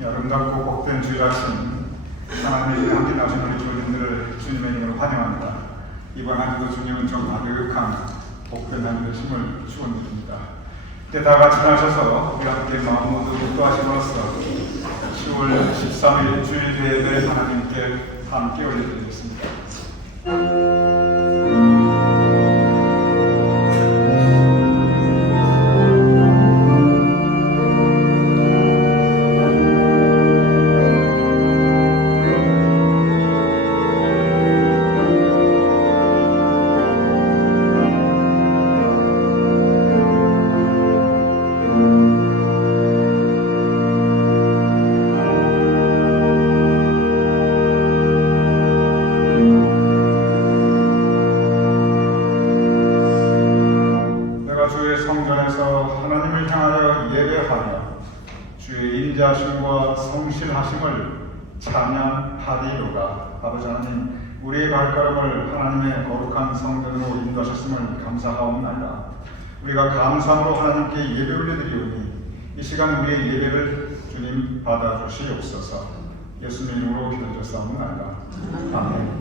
이 아름답고 복된 주일 아침 하나님의 함께 나오신 우리 교인들을 주님의 이름으로 환영합니다. 이번 한 주도 주님은 좀 가득한 복된 한 되심을 축원드립니다. 이제 다 같이 나셔서 우리 함께 마음 모두 기도하심으로써 10월 13일 주일 예배 하나님께 함께 올려드리겠습니다. 인자하심과 성실하심을 찬양하리로다. 아버지 하나님, 우리의 발걸음을 하나님의 거룩한 성전으로 인도하셨음을 감사하옵나이다. 우리가 감사함으로 하나님께 예배 올려드리오니 이 시간 우리의 예배를 주님 받아주시옵소서. 예수님 이름으로 기도드렸사옵나이다. 아멘.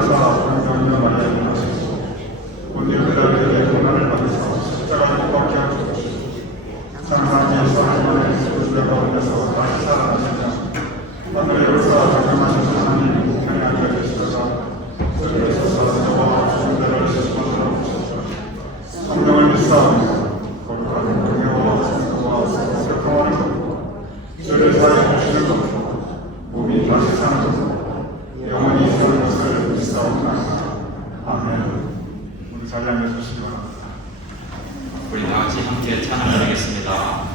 하사 공경이여 마리아를 하시고 온 유다에게 고난을 받으사 십자가를 못 박게 하시고 장사기에서 하나님의 죽은 가운데서 다시 살아나시며 하늘의 역사 작용하신 하나님 찬양하게 되시다가 주께서 저와 죽은 자를 만들어 주셨다. 성령을 믿사옵니다. 거룩한 공의와 성도와 슬퍼하는 것 죄를 사하여 주시는 것 몸이 다시 사는 것 영원히 사는 것을 믿사옵나이다. 아멘. 우리 자리에 앉아주시기 바랍니다. 우리 다 같이 함께 찬양드리겠습니다.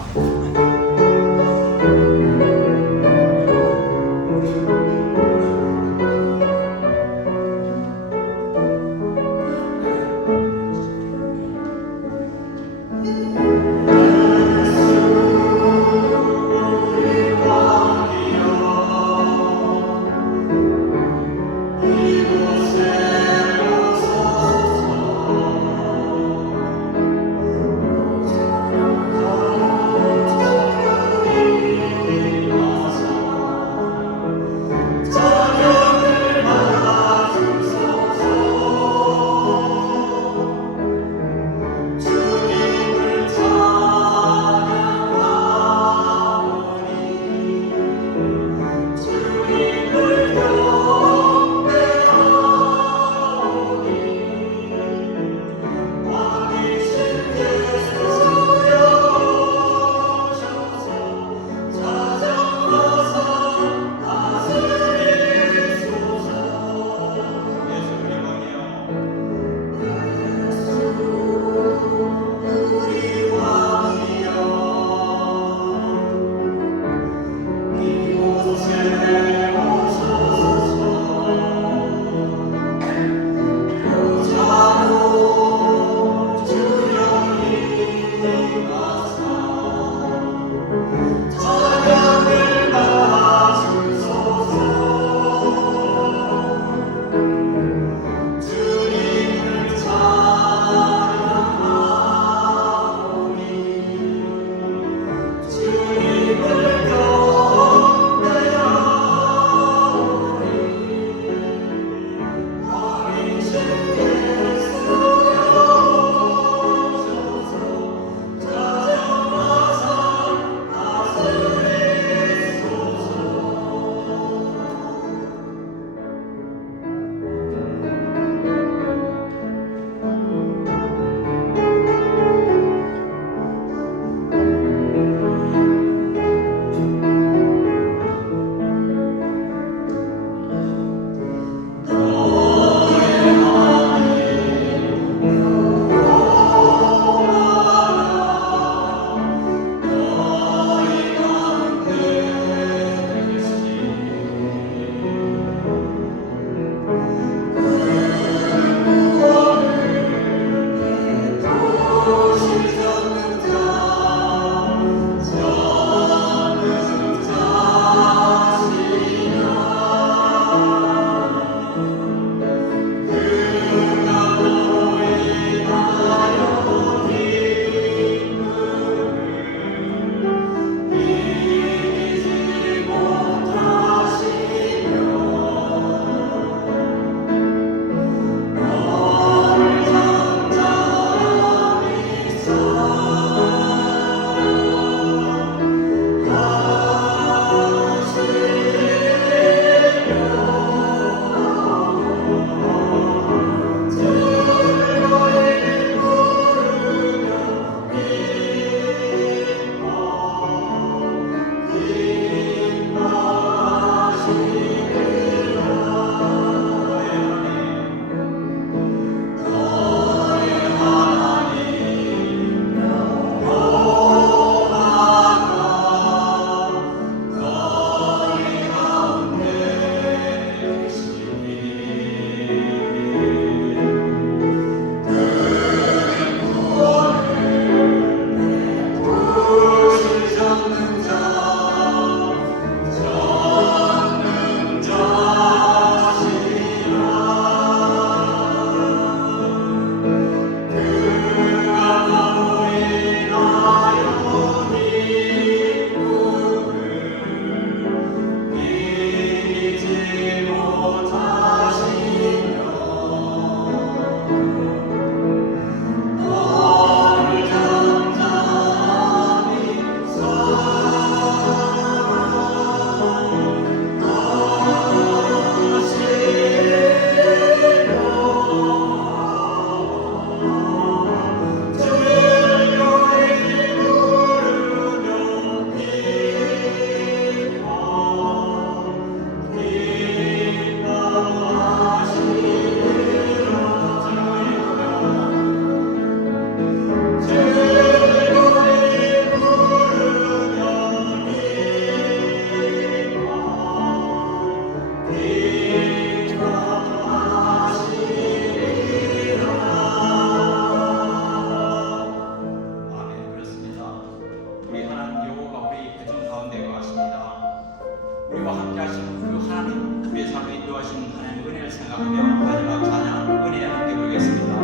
우리와 함께 하신 그 하나님, 우리의 삶을 인도하신 하나님의 은혜를 생각하며 마지막 찬양 은혜에 함께 부르겠습니다.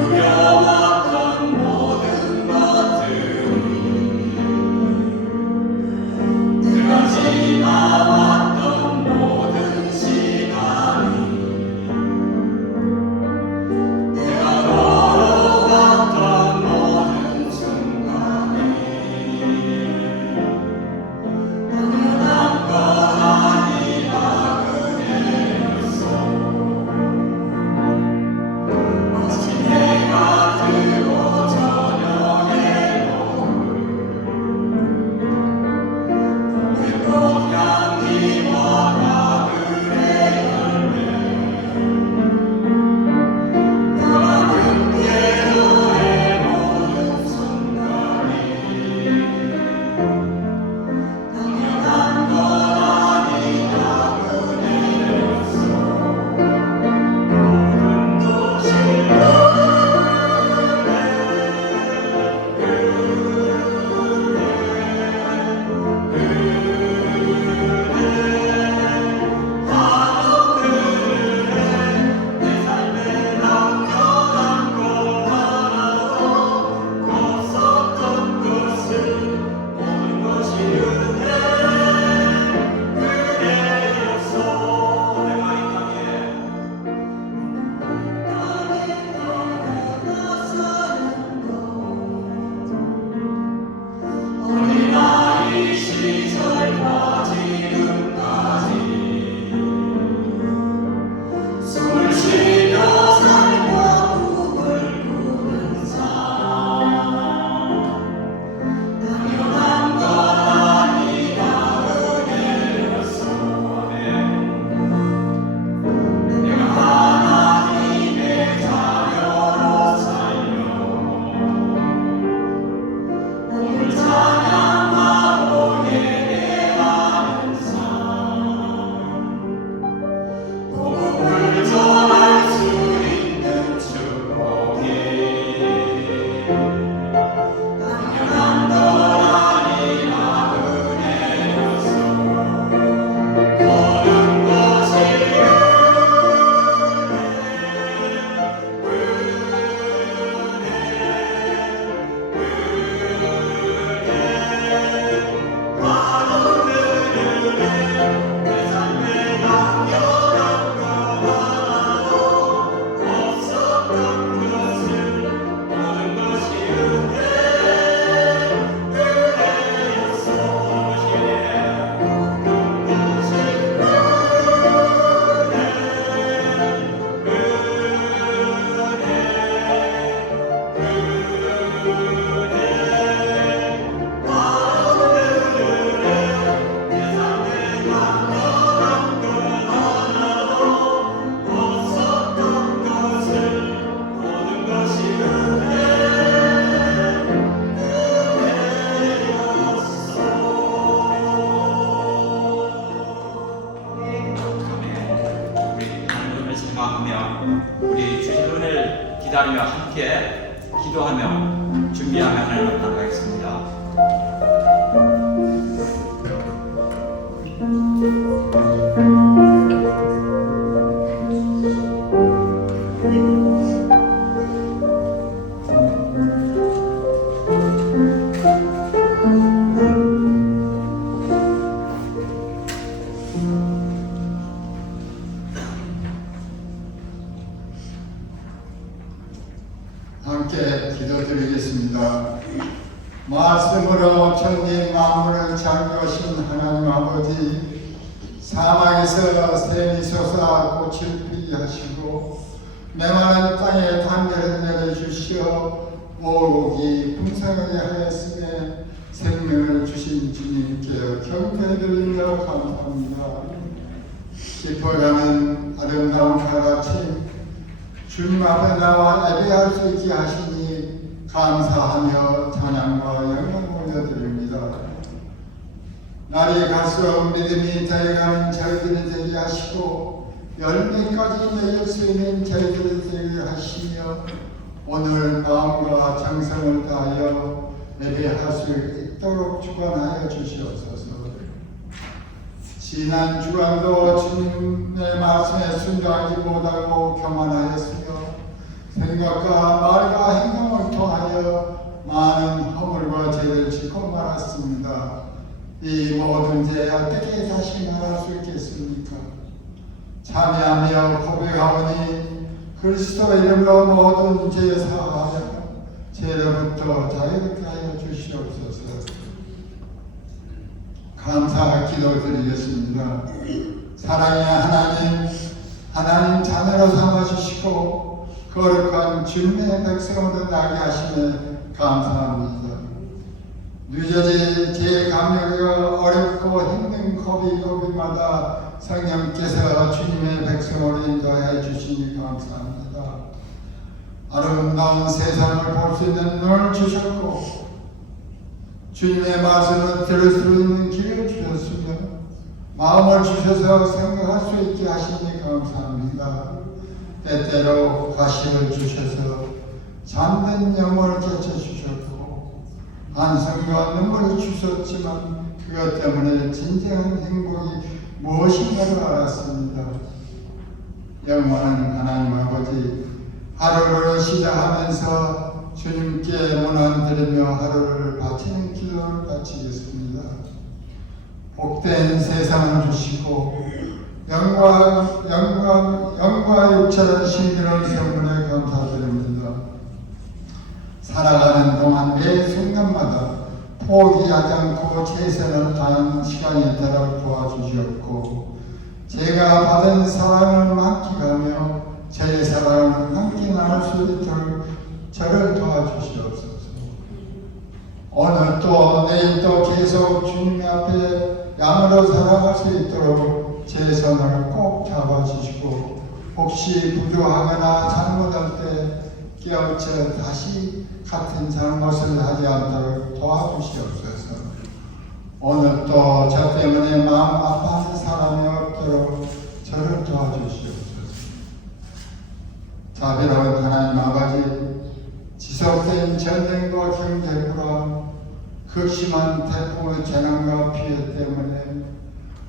두려웠던 모든 것들이 내가 지나왔던 모든 시간이 내가 걸어왔던 모든 순간이 당연한 것 아니라 은혜였어. 마치 해가 뜨고 저녁에 봄의 꽃향기와 나그네 열매 내가 함께 너의 모든 순간이 당연한 것 아니라 은혜였어. 모든 것이 내 삶에 남겨난 것 하나도 없었던 것을 모든 것이 은혜였어. 내가 이 땅에 어린아이 시절과 지금까지 숨을 쉬며 살고 꿈을 꾸는 삶 당연한 것 아니라 은혜였어. 내가 하나님의 자녀로 살며 오늘 찬양하고 예배하는 삶 복음을 전할 수 있는 축복이 당연한 것 아니라 은혜였어. 모든 것이 내 삶에 남겨난 것 하나도 없었던 것을 모든 것이 은혜였어. 내 삶에 남겨난 것 하나도 없었던 것을 모든 것이 아멘. 우리 하나님을 생각하며 우리 주신 은혜를 기다리며 함께 기도하며 준비하며 하나님을 따라가겠습니다. 함께 기도드리겠습니다. 말씀으로 천지 만물을 창조하신 하나님 아버지, 사막에서 샘이 솟아 꽃을 피게 하시고 메마른 땅에 단비를 내려주시어 오곡이 풍성하게 하였음에 생명을 주신 주님께 경배드리며 감사합니다. 깊어가는 아름다운 가라침 주님 앞에 나와 예배할 수 있게 하시니 감사하며 찬양과 영광 올려드립니다. 날이 갈수록 믿음이 더해가는 저희들이 되게 하시고 열매까지 맺을 수 있는 저희들이 되게 하시며 오늘 마음과 정성을 다하여 예배할 수 있도록 주관하여 주시옵소서. 지난 주간도 주님의 말씀에 순종하지 못하고 교만하였으며 생각과 말과 행동을 통하여 많은 허물과 죄를 짓고 말았습니다. 이 모든 죄 어떻게 다시 말할 수 있겠습니까? 참여하며 고백하오니 그리스도 이름으로 모든 죄 사하여 죄로부터 자유롭게 하여 주시옵소서. 감사 기도드리겠습니다. 사랑의 하나님 자녀로 삼아주시고 거룩한 주님의 백성으로 나게 하시며 감사합니다. 늦어질 제 감격이 어렵고 힘든 고비고비마다 성령께서 주님의 백성으로 인도하여 주시니 감사합니다. 아름다운 세상을 볼 수 있는 눈을 주셨고 주님의 말씀을 들을 수 있는 기회를 주셨으며 마음을 주셔서 생각할 수 있게 하시니 감사합니다. 때때로 과실을 주셔서 잠든 영혼을 깨쳐주셨고 한숨과 눈물을 주셨지만 그것 때문에 진정한 행복이 무엇인가를 알았습니다. 영원한 하나님 아버지, 하루를 시작하면서 주님께 문안드리며 하루를 바치는 기도를 바치겠습니다. 복된 세상을 주시고 영과 육체를 신비로운 성분에 감사드립니다. 살아가는 동안 매 순간마다 포기하지 않고 최선을 다하는 시간이 되도록 도와주시옵고 제가 받은 사랑을 만끽하며 저의 사랑을 함께 나눌 수 있도록 저를 도와주시옵소서. 오늘 또 내일 또 계속 주님 앞에 양으로 살아갈 수 있도록 제 손을 꼭 잡아주시고 혹시 부족하거나 잘못할 때 깨우쳐 다시 같은 잘못을 하지 않도록 도와주시옵소서. 오늘 또 저 때문에 마음 아파하는 사람이 없도록 저를 도와주시옵소서. 자비로운 하나님 아버지, 지속된 전쟁과 경제불안, 극심한 태풍의 재난과 피해 때문에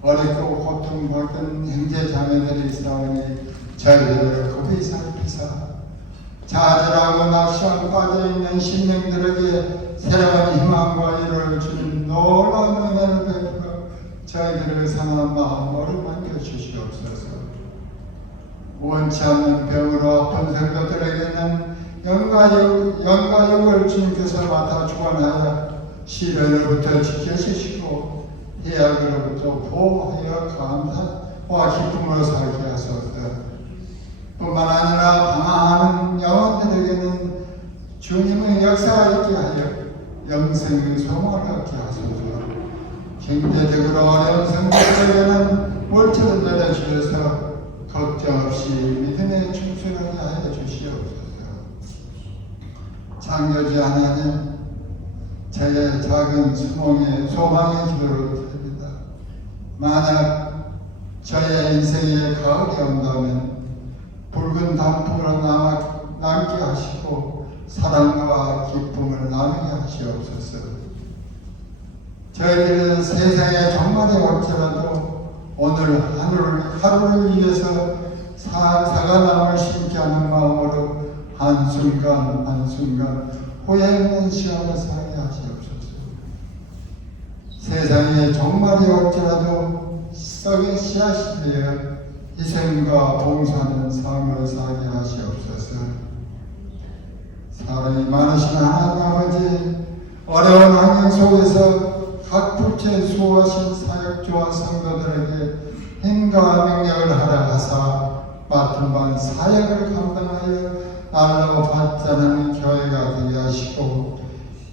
어렵고 고통받던 형제자매들이 있사오니 저희들을 급히 살피사 좌절하고 낙심에 빠져있는 심령들에게 새로운 희망과 위로를 주는 놀라운 은혜를 베풀어 저희들을 상한 마음으로 만져주시옵소서. 원치 않는 병으로 아픈 성도들에게는 영과 육을 주님께서 맡아 주관하여 시련으로부터 지켜주시고 해악으로부터 보호하여 감사와 기쁨으로 살게 하소서. 뿐만 아니라 방황하는 영혼들에게는 주님의 역사가 있게 하여 영생의 소망을 갖게 하소서. 경제적으로 어려운 성도들에게는 물질을 내려주셔서 걱정 없이 믿음에 충실하게 하여 주시옵소서. 창조주 하나님, 저의 작은 소망의 기도를 드립니다. 만약 저의 인생에 가을이 온다면 붉은 단풍으로 남게 하시고 사랑과 기쁨을 나누게 하시옵소서. 저희들은 세상에 종말이 올지라도 오늘 하루를 위해서 사과나무를 심게 하는 마음으로 한순간 후회 없는 시간을 살게 하시옵소서. 세상에 종말이 올지라도 썩은 씨앗이 되어 희생과 봉사하는 삶을 살게 하시옵소서. 사랑이 많으신 하나님 아버지, 어려운 환경 속에서 각 부처에 수고하신 사역자와 성도들에게 힘과 능력을 허락하사 맡은 바 사역을 감당하여 날로 발전하는 교회가 되게 하시고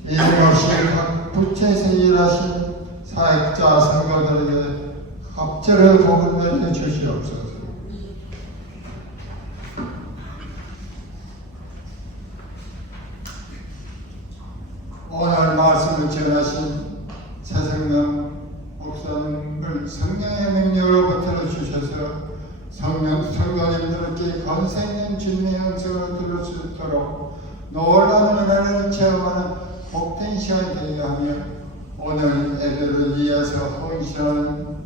이것이 각 부처에서 일하신 사역자 성도들에게 갑절을 복을 내려 주시옵소서. 오늘 말씀을 전하신 최성남 목사님을 성령의 능력으로 붙들어 주셔서 성도님들께 권세 있는 주님의 음성을 들을 수 있도록 놀라운 은혜를 체험하는 복된 시간이 되게 하며 오늘 예배를 위해서 헌신한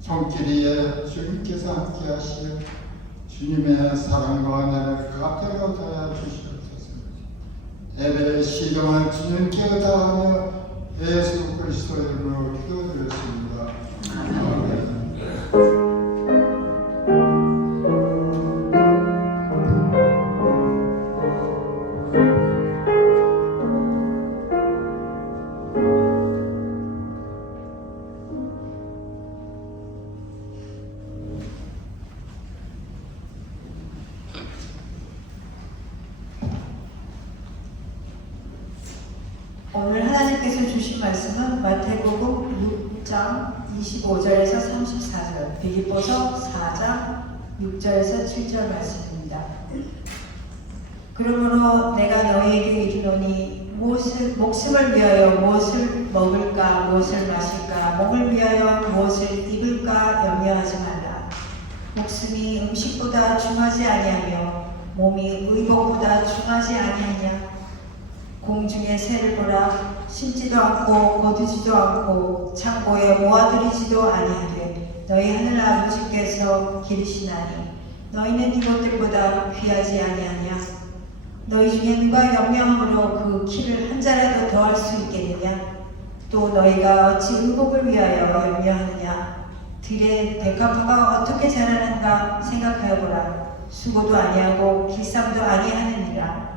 손길이에 주님께서 함께 하시어 주님의 사랑과 은혜를 가까이 더하여 주시옵소서. 예배의 시동을 주님께 다하며 예수 그리스도 이름으로 기도드렸습니다. 아멘. 오늘 하나님께서 주신 말씀은 마태복음 6장 25절에서 34절, 빌립보서 4장 6절에서 7절 말씀입니다. 그러므로 내가 너희에게 이르노니 목숨을 위하여 무엇을 먹을까 무엇을 마실까 몸을 위하여 무엇을 입을까 염려하지 말라. 목숨이 음식보다 중하지 아니하며 몸이 의복보다 중하지 아니하냐. 공중의 새를 보라. 심지도 않고 거두지도 않고 창고에 모아들이지도 아니하되 너희 하늘 아버지께서 기르시나니 너희는 이것들보다 귀하지 아니하냐. 너희 중에 누가 염려함으로 그 키를 한 자라도 더할 수 있겠느냐. 또 너희가 어찌 의복을 위하여 염려하느냐. 들의 백합화가 어떻게 자라는가 생각하여보라. 수고도 아니하고 길쌈도 아니하느니라.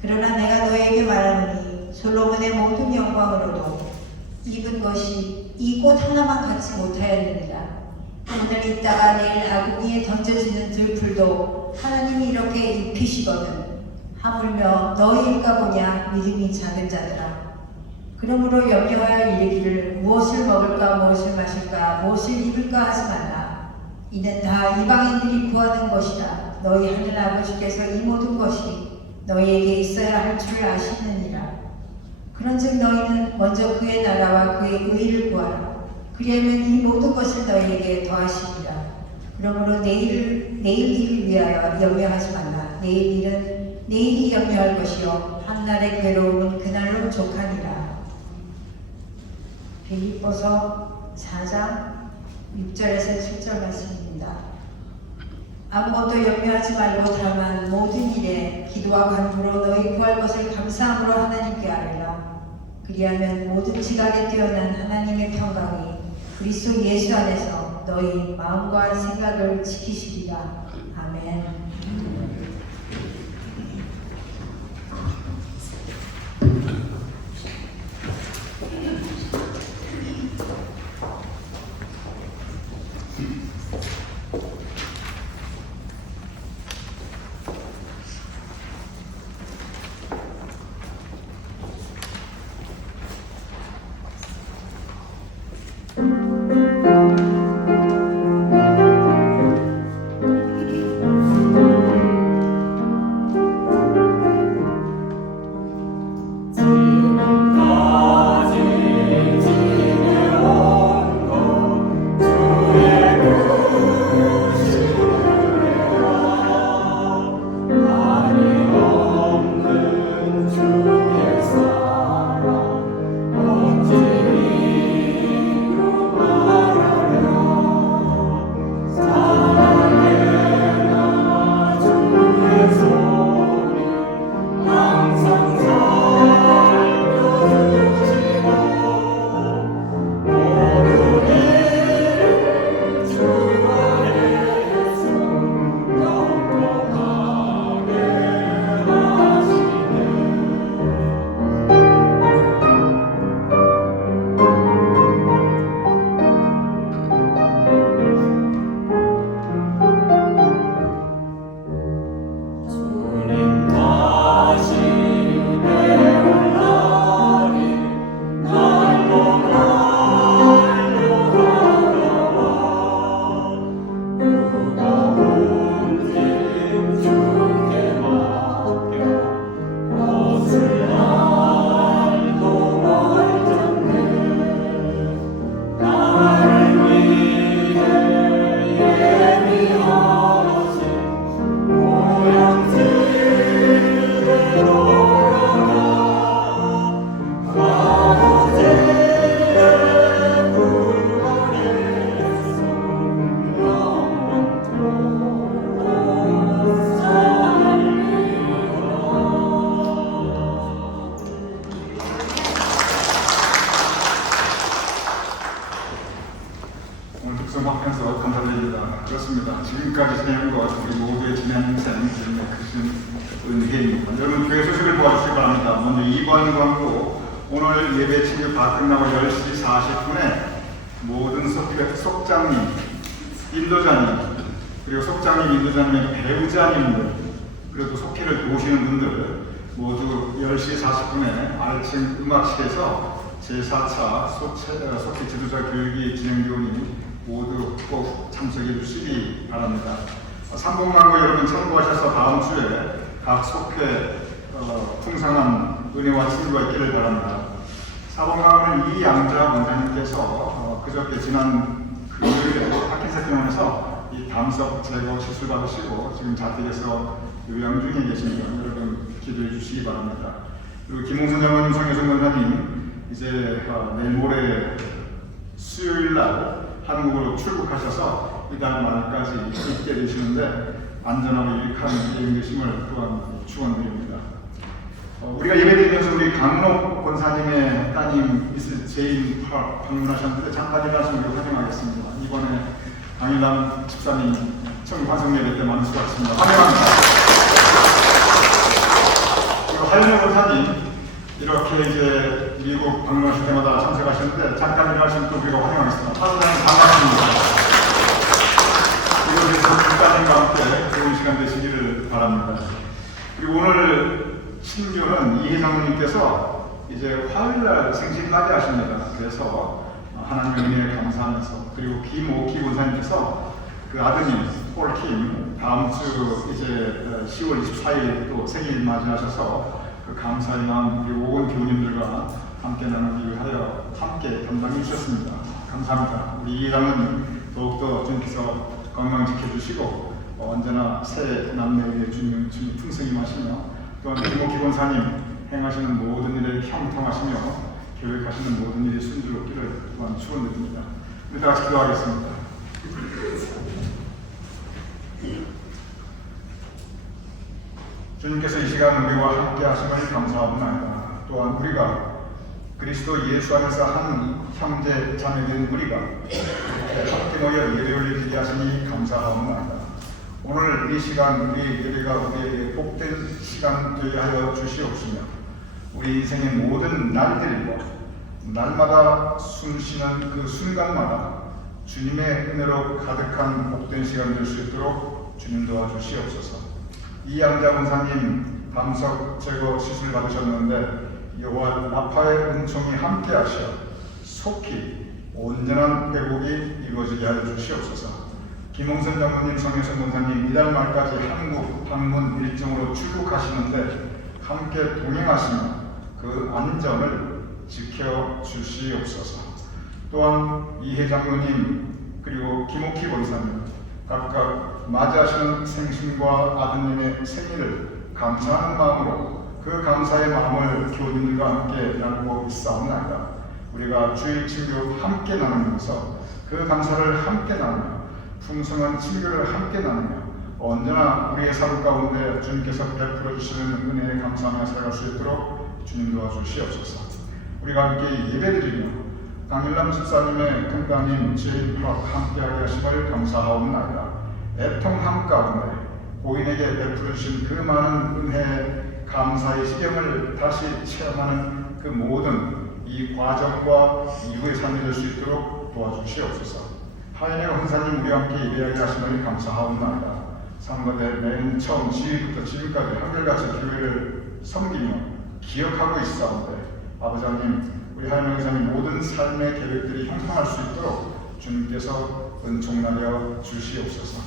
그러나 내가 너희에게 말하노니 솔로몬의 모든 영광으로도 입은 것이 이 꽃 하나만 갖지 못하였느니라. 오늘 있다가 내일 아궁이에 던져지는 들풀도 하나님이 이렇게 입히시거든. 하물며 너희일까 보냐 믿음이 작은 자들아. 그러므로 염려하여 이르기를 무엇을 먹을까 무엇을 마실까 무엇을 입을까 하지 말라. 이는 다 이방인들이 구하는 것이라. 너희 하늘 아버지께서 이 모든 것이 너희에게 있어야 할 줄 아시느니라. 그런즉 너희는 먼저 그의 나라와 그의 의를 구하라. 그리하면 이 모든 것을 너희에게 더하시리라. 그러므로 내일 일을 위하여 염려하지 말라. 내일 일은 내일이 염려할 것이요 한날의 괴로움은 그날로 족하니라. 빌립보서 4장 6절에서 7절 말씀입니다. 아무것도 염려하지 말고 다만 모든 일에 기도와 간구로 너희 구할 것을 감사함으로 하나님께 아뢰라. 그리하면 모든 지각에 뛰어난 하나님의 평강이 그리스도 예수 안에서 너희 마음과 생각을 지키시리라. 아멘. 주의 사랑 온전히 그렇습니다. 지금까지 지낸 것 우리 모두의 지난 인생 주님의 크신 은혜입니다. 여러분 교회 소식을 보아주시기 바랍니다. 먼저 2번 광고, 오늘 예배 친구 다 끝나고 10시 40분에 모든 속장님, 인도자님, 그리고 속장님, 인도자님의 배우자님들, 그리고 속회를 도우시는 분들 모두 10시 40분에 아래층 음악실에서 제4차 속회 지도자 교육이 진행되오니 모두 꼭 참석해 주시기 바랍니다. 3번 광고 여러분 참고하셔서 다음 주에 각 속회 풍성한 은혜와 친구가 있기를 바랍니다. 4번 광고는 이양자 원장님께서 그저께 지난 금요일에 파킨슨 병원에서 이 담석 제거 시술 받으시고 지금 자택에서 요양 중에 계십니다. 여러분 기도해 주시기 바랍니다. 그리고 김홍선 장로님, 성혜성 원사님 이제 내일 모레 수요일 날 한국으로 출국하셔서 이달 말까지 있게 되시는데 안전하고 유익한 여행 되심을 또한 축원드립니다. 우리가 예배드리면서 우리 강록 권사님의 따님 미스 제인 방문하셨는데 잠깐 일하시는 걸 환영하겠습니다. 이번에 강일남 집사님 처음 환송 예배 때 많은 수고하셨습니다. 환영합니다. 그리고 할매 권사님 이렇게 이제 미국 방문하실 때마다 참석하시는데 잠깐 일하시면 또 우리가 환영하겠습니다. 사도장님 반갑습니다. 그리고 우리 집사님과 함께 좋은 시간 되시기를 바랍니다. 그리고 오늘 신교는 이혜장님께서 이제 화요일날 생신까지 하십니다. 그래서 하나님의 은혜에 감사하면서, 그리고 김오키 권사님께서 그 아드님 폴킴 다음 주 이제 10월 24일 또 생일 맞이하셔서 그 감사의 마음 우리 오건 교우님들과 함께 나누기 위하여 함께 담당해 주셨습니다. 감사합니다. 우리 이혜장님 더욱더 주님께서 건강 지켜주시고 언제나 새 남매의 주님 풍성히 마시며, 또한 김옥희 권사님 행하시는 모든 일에 형통하시며 계획하시는 모든 일이 순조롭기를 또한 축원드립니다. 우리 다 같이 기도하겠습니다. 주님께서 이 시간 우리와 함께 하심을 감사합니다. 또한 우리가 그리스도 예수 안에서 한 형제 자매된 우리가 함께 모여 예배 올리게 하시니 감사합니다. 오늘 이 시간 우리 예배가 우리에게 복된 시간 되게 하여 주시옵시며, 우리 인생의 모든 날들과 날마다 숨쉬는 그 순간마다 주님의 은혜로 가득한 복된 시간 될 수 있도록 주님 도와주시옵소서. 이양자 권사님 담석 제거 시술 받으셨는데 여호와 라파의 은총이 함께하셔 속히 온전한 회복이 이루어지게 하여 주시옵소서. 김홍선 장로님, 성혜선 권사님 이달 말까지 한국 방문 일정으로 출국하시는데 함께 동행하시며 그 안전을 지켜 주시옵소서. 또한 이혜 장로님 그리고 김옥희 권사님 각각 맞이하시는 생신과 아드님의 생일을 감사하는 마음으로 그 감사의 마음을 교우님들과 함께 나누고 있사옵나이다. 우리가 주의 친교 함께 나누면서 그 감사를 함께 나누며 풍성한 친교를 함께 나누며 언제나 우리의 삶 가운데 주님께서 베풀어 주시는 은혜에 감사하며 살아갈 수 있도록 주님 도와주시옵소서. 우리가 함께 예배드리며 강일남 집사님의 큰따님 제인 프락 함께하게 하심을 감사하옵나이다. 애통함 가운데 고인에게 베풀어 주신 그 많은 은혜에 감사의 시경을 다시 체험하는 그 모든 이 과정과 이후의 삶이 될 수 있도록 도와주시옵소서. 하인의 헌사님 우리와 함께 예배하게 하심을 감사하옵나이다. 상거대 맨 처음 지휘부터 지금까지 한결같이 교회를 섬기며 기억하고 있사온데 아버지 하나님, 우리 하인의 헌사님 모든 삶의 계획들이 형성할 수 있도록 주님께서 은총하여 주시옵소서.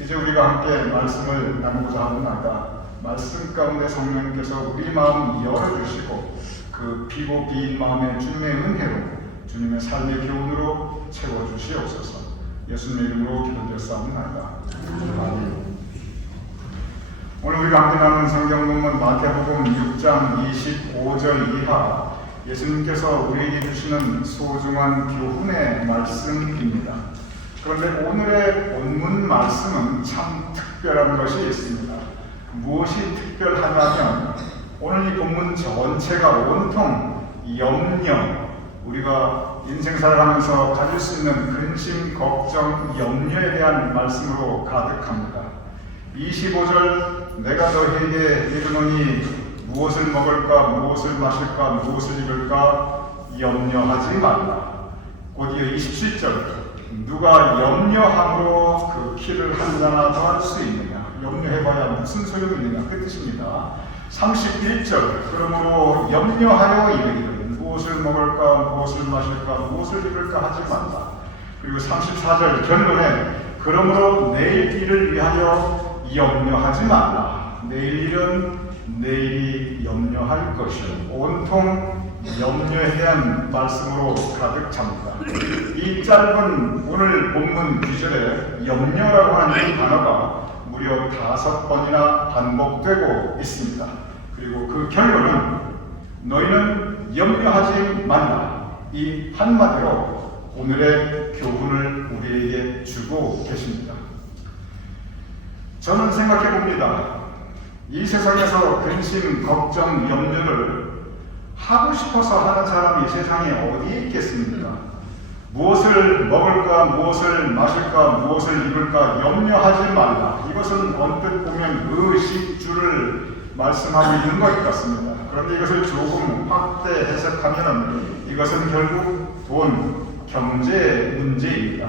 이제 우리가 함께 말씀을 나누고자 하옵나이다. 말씀 가운데 성령님께서 우리 마음 열어주시고 그 비고 비인 마음에 주님의 은혜로 주님의 삶의 교훈으로 채워주시옵소서. 예수님의 이름으로 기도드렸사옵나이다. 아멘. 오늘 우리가 함께 나누는 성경 본문 마태복음 6장 25절 이하 예수님께서 우리에게 주시는 소중한 교훈의 말씀입니다. 그런데 오늘의 본문 말씀은 참 특별한 것이 있습니다. 무엇이 특별하냐면 오늘 이 본문 전체가 온통 염려, 우리가 인생 살아가면서 가질 수 있는 근심, 걱정, 염려에 대한 말씀으로 가득합니다. 25절 내가 너희에게 이르노니 무엇을 먹을까, 무엇을 마실까, 무엇을 입을까 염려하지 말라. 곧이어 27절 누가 염려함으로 그 키를 하나 더할 수 있느냐. 염려해봐야 무슨 소용이 있느냐 그 뜻입니다. 31절 그러므로 염려하여 이르기를 무엇을 먹을까, 무엇을 마실까, 무엇을 입을까 하지 말라. 그리고 34절 결론에 그러므로 내일 일을 위하여 염려하지 말라. 내일 일은 내일이 염려할 것이요 온통 염려에 대한 말씀으로 가득 찹니다. 이 짧은 오늘 본문 구절에 염려라고 하는 이 단어가 무려 5번이나 반복되고 있습니다. 그리고 그 결론은 너희는 염려하지 말라. 이 한마디로 오늘의 교훈을 우리에게 주고 계십니다. 저는 생각해 봅니다. 이 세상에서 근심, 걱정, 염려를 하고 싶어서 하는 사람이 세상에 어디에 있겠습니까? 무엇을 먹을까, 무엇을 마실까, 무엇을 입을까 염려하지 말라. 이것은 언뜻 보면 의식주를 말씀하고 있는 것 같습니다. 그런데 이것을 조금 확대 해석하면 이것은 결국 돈, 경제 문제입니다.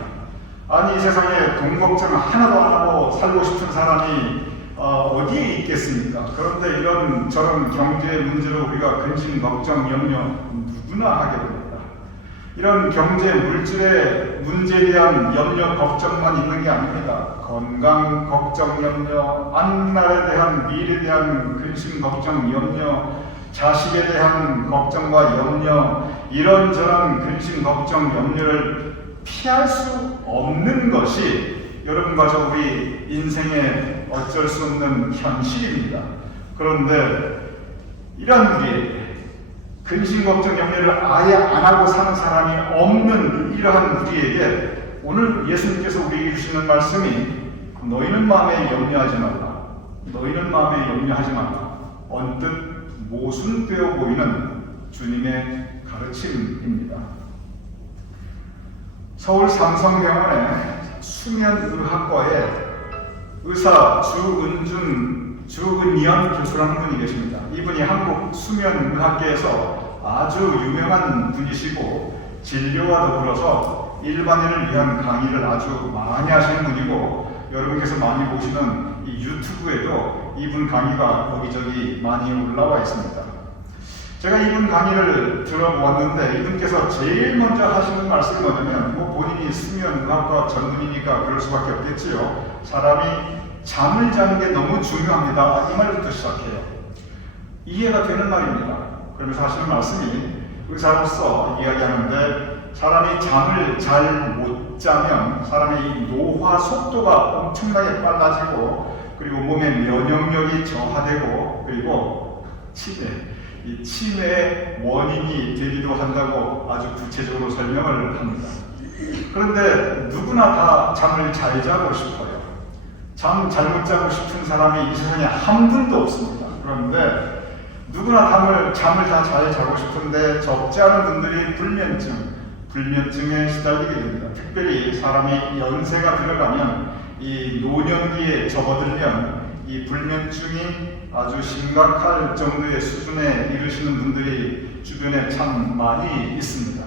아니 이 세상에 돈 걱정 하나도 안 하고 살고 싶은 사람이 어디에 있겠습니까? 그런데 이런 저런 경제 문제로 우리가 근심, 걱정, 염려 누구나 하게 됩니다. 이런 경제, 물질의 문제에 대한 염려, 걱정만 있는 게 아닙니다. 건강, 걱정, 염려, 앞날에 대한 미래에 대한 근심, 걱정, 염려, 자식에 대한 걱정과 염려, 이런저런 근심, 걱정, 염려를 피할 수 없는 것이 여러분과 저 우리 인생의 어쩔 수 없는 현실입니다. 그런데 이런 우리에게 근심, 걱정, 염려를 아예 안 하고 사는 사람이 없는 이러한 우리에게 오늘 예수님께서 우리에게 주시는 말씀이 너희는 마음에 염려하지 말라. 너희는 마음에 염려하지 말라. 언뜻 모순되어 보이는 주님의 가르침입니다. 서울 삼성병원의 수면의학과에 의사 주은연 교수라는 분이 계십니다. 이분이 한국 수면의학계에서 아주 유명한 분이시고 진료와 더불어서 일반인을 위한 강의를 아주 많이 하시는 분이고 여러분께서 많이 보시는 이 유튜브에도 이분 강의가 여기저기 많이 올라와 있습니다. 제가 이분 강의를 들어보았는데 이분께서 제일 먼저 하시는 말씀이 뭐냐면 본인이 수면의학과 전문이니까 그럴 수밖에 없겠지요. 사람이 잠을 자는 게 너무 중요합니다. 이 말부터 시작해요. 이해가 되는 말입니다. 그러면서 하시는 말씀이 의사로서 이야기하는데 사람이 잠을 잘 못 자면 사람의 노화 속도가 엄청나게 빨라지고 그리고 몸의 면역력이 저하되고 그리고 이 치매의 원인이 되기도 한다고 아주 구체적으로 설명을 합니다. 그런데 누구나 다 잠을 잘 자고 싶어요. 잠 잘못 자고 싶은 사람이 이 세상에 한 분도 없습니다. 그런데 누구나 잠을 다 잘 자고 싶은데 적지 않은 분들이 불면증에 시달리게 됩니다. 특별히 사람이 연세가 들어가면 이 노년기에 접어들면 이 불면증이 아주 심각할 정도의 수준에 이르시는 분들이 주변에 참 많이 있습니다.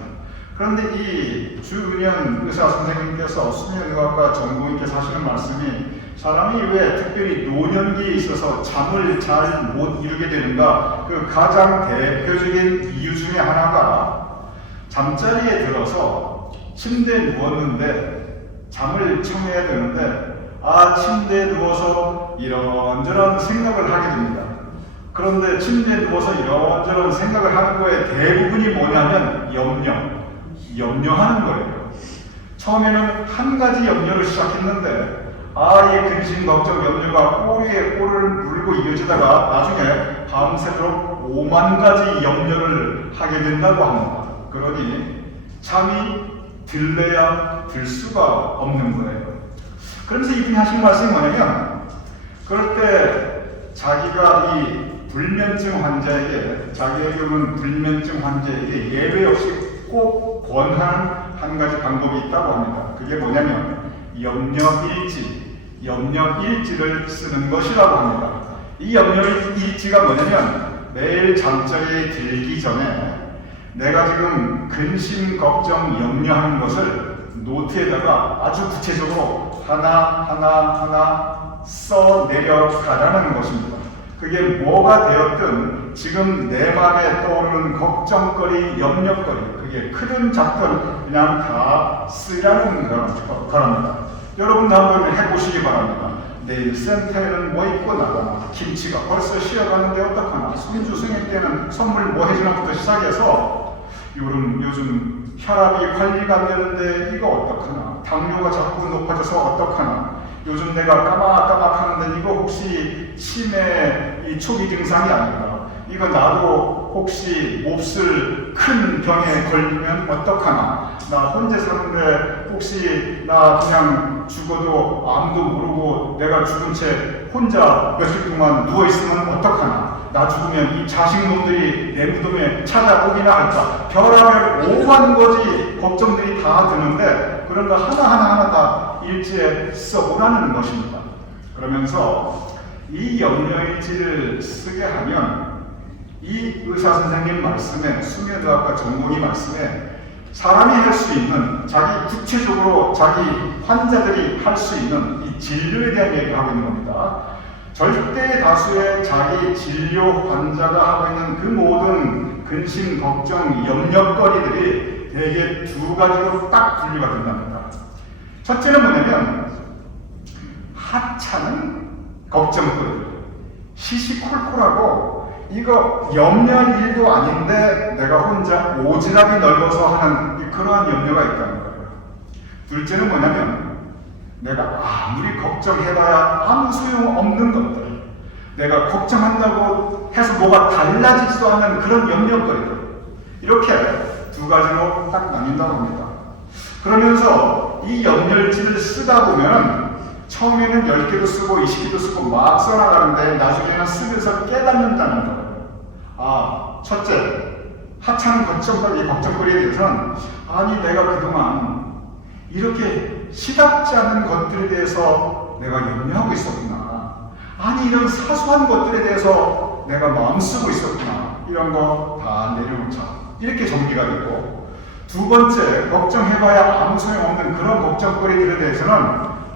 그런데 이 주은연 의사 선생님께서 수면의학과 전공의께서 하시는 말씀이 사람이 왜 특별히 노년기에 있어서 잠을 잘 못 이루게 되는가? 그 가장 대표적인 이유 중에 하나가 잠자리에 들어서 침대에 누웠는데 잠을 청해야 되는데 침대에 누워서 이런저런 생각을 하게 됩니다. 그런데 침대에 누워서 이런저런 생각을 하는 거에 대부분이 뭐냐면 염려하는 거예요. 처음에는 한 가지 염려를 시작했는데 이 근심, 걱정, 염려가 꼬리에 꼬리를 물고 이어지다가 나중에 밤새도록 5만 가지 염려를 하게 된다고 합니다. 그러니 잠이 들래야 들 수가 없는 거예요. 그러면서 이분이 하신 말씀이 뭐냐면 그럴 때 자기가 이 불면증 환자에게 자기의 경우는 불면증 환자에게 예외 없이 꼭 권하는 한 가지 방법이 있다고 합니다. 그게 뭐냐면 염려일지를 쓰는 것이라고 합니다. 이 염려일지가 뭐냐면 매일 잠자리에 들기 전에 내가 지금 근심, 걱정, 염려하는 것을 노트에다가 아주 구체적으로 하나 써 내려가라는 것입니다. 그게 뭐가 되었든 지금 내 마음에 떠오르는 걱정거리, 염려거리, 그게 크든 작든 그냥 다 쓰라는 거랍니다. 여러분도 한번 해보시기 바랍니다. 내일 센터에는 뭐 입고 나가나, 김치가 벌써 쉬어가는데 어떡하나, 손주 생일 때는 선물 뭐 해주나부터 시작해서 요즘 혈압이 관리가 안 되는데 이거 어떡하나, 당뇨가 자꾸 높아져서 어떡하나, 요즘 내가 까막까막하는데 이거 혹시 치매 이 초기 증상이 아닌가, 이거 나도 혹시 몹쓸 큰 병에 걸리면 어떡하나, 나 혼자 사는데 혹시 나 그냥 죽어도 아무도 모르고 내가 죽은 채 혼자 며칠 동안 누워있으면 어떡하나, 나 죽으면 이 자식놈들이 내 무덤에 찾아오기나 할까, 별하별 오만 거지 걱정들이 다 드는데 그런 거 하나하나 다 일지에 써보라는 것입니다. 그러면서 이 염려일지를 쓰게 하면 이 의사선생님 말씀에, 수면의학과 전공의 말씀에 사람이 할 수 있는, 구체적으로 자기 환자들이 할 수 있는 이 진료에 대한 얘기를 하고 있는 겁니다. 절대 다수의 자기 진료 환자가 하고 있는 그 모든 근심, 걱정, 염려거리들이 대개 두 가지로 딱 분류가 된답니다. 첫째는 뭐냐면 하찮은 걱정거리, 시시콜콜하고 이거 염려할 일도 아닌데 내가 혼자 오지랖이 넓어서 하는 그러한 염려가 있다는 거예요. 둘째는 뭐냐면 내가 아무리 걱정해봐야 아무 소용없는 것들, 내가 걱정한다고 해서 뭐가 달라지지도 않는 그런 염려거리들, 이렇게 두 가지로 딱 나뉜다고 합니다. 그러면서 이 염려일지를 쓰다 보면 처음에는 10개도 쓰고 20개도 쓰고 막 써나가는데 나중에는 쓰면서 깨닫는다는 거예요. 아, 첫째, 하찮은 걱정거리에 대해서는 아니 내가 그동안 이렇게 시답지 않은 것들에 대해서 내가 염려하고 있었구나, 아니 이런 사소한 것들에 대해서 내가 마음 쓰고 있었구나, 이런 거 다 내려놓자, 이렇게 정리가 되고, 두 번째, 걱정해봐야 아무 소용없는 그런 걱정거리들에 대해서는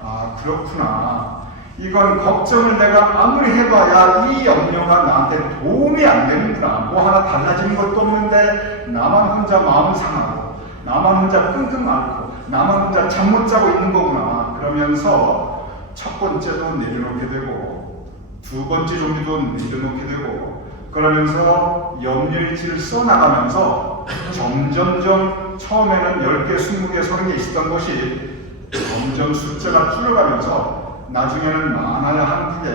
아 그렇구나, 이건 걱정을 내가 아무리 해봐야 이 염려가 나한테 도움이 안 되는구나, 뭐 하나 달라지는 것도 없는데 나만 혼자 마음 상하고 나만 혼자 끙끙 앓고 나만 혼자 잠 못 자고 있는 거구나, 그러면서 첫 번째도 내려놓게 되고 두 번째 종류도 내려놓게 되고, 그러면서 염려일지를 써나가면서 점점점 처음에는 10개, 20개, 30개 있었던 것이 점점 숫자가 줄어가면서 나중에는 많아야 한두 개,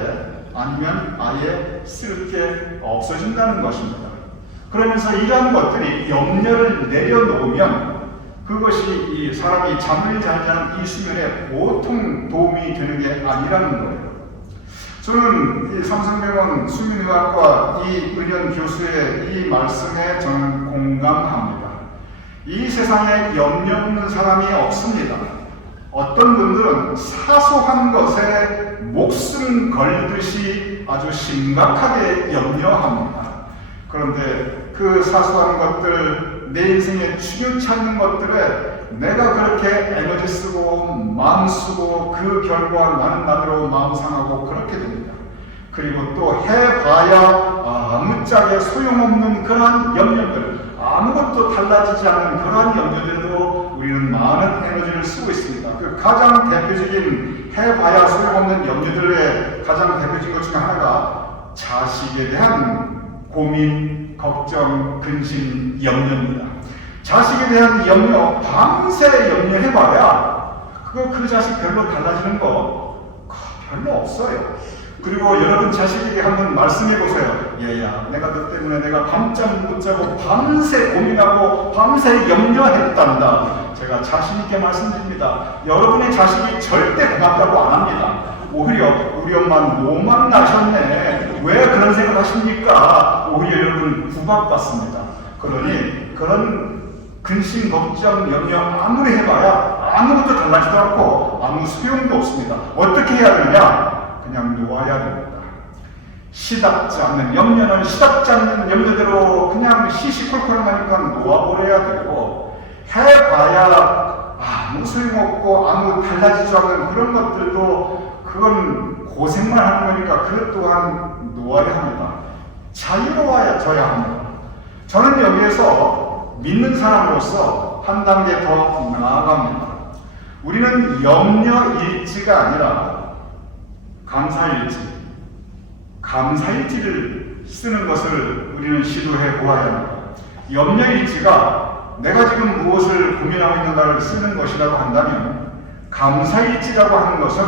아니면 아예 쓸 게 없어진다는 것입니다. 그러면서 이러한 것들이 염려를 내려놓으면 그것이 이 사람이 잠을 잘 자는 이 수면에 보통 도움이 되는 게 아니라는 거예요. 저는 이 삼성병원 수면의학과 이은현 교수의 이 말씀에 저는 공감합니다. 이 세상에 염려 없는 사람이 없습니다. 어떤 분들은 사소한 것에 목숨 걸듯이 아주 심각하게 염려합니다. 그런데 그 사소한 것들, 내 인생에 중요치 않는 것들에 내가 그렇게 에너지 쓰고 마음 쓰고 그 결과 나는 나대로 마음 상하고 그렇게 됩니다. 그리고 또 해봐야 아무짝에 소용없는 그러한 염려들, 아무것도 달라지지 않는 그러한 염려들도 우리는 많은 에너지를 쓰고 있습니다. 그 가장 대표적인 해봐야 소용없는 염려들의 가장 대표적인 것 중에 하나가 자식에 대한 고민, 걱정, 근심, 염려입니다. 자식에 대한 염려, 밤새 염려해봐야 그 자식 별로 달라지는 거 별로 없어요. 그리고 여러분 자식에게 한번 말씀해보세요. 얘야, 내가 너 때문에 내가 밤잠 못 자고 밤새 고민하고 밤새 염려했단다. 제가 자신있게 말씀드립니다. 여러분의 자식이 절대 고맙다고 안 합니다. 오히려 우리 엄마 노만 나셨네, 왜 그런 생각 하십니까? 오히려 여러분 구박받습니다. 그러니 그런 근심, 걱정, 염려 아무리 해봐야 아무것도 달라지도 않고 아무 소용도 없습니다. 어떻게 해야 되느냐? 그냥 놓아야 됩니다. 시답지 않는 염려는 시답지 않는 염려대로 그냥 시시콜콜하니까 놓아버려야 되고, 해봐야 아무 소용없고 아무 달라지지 않는 그런 것들도 그건 고생만 하는 거니까 그것 또한 놓아야 합니다. 자유로워져야 합니다. 저는 여기에서 믿는 사람으로서 한 단계 더 나아갑니다. 우리는 염려일지가 아니라 감사일지를 쓰는 것을 우리는 시도해 보아야 합니다. 염려일지가 내가 지금 무엇을 고민하고 있는가를 쓰는 것이라고 한다면, 감사일지라고 하는 것은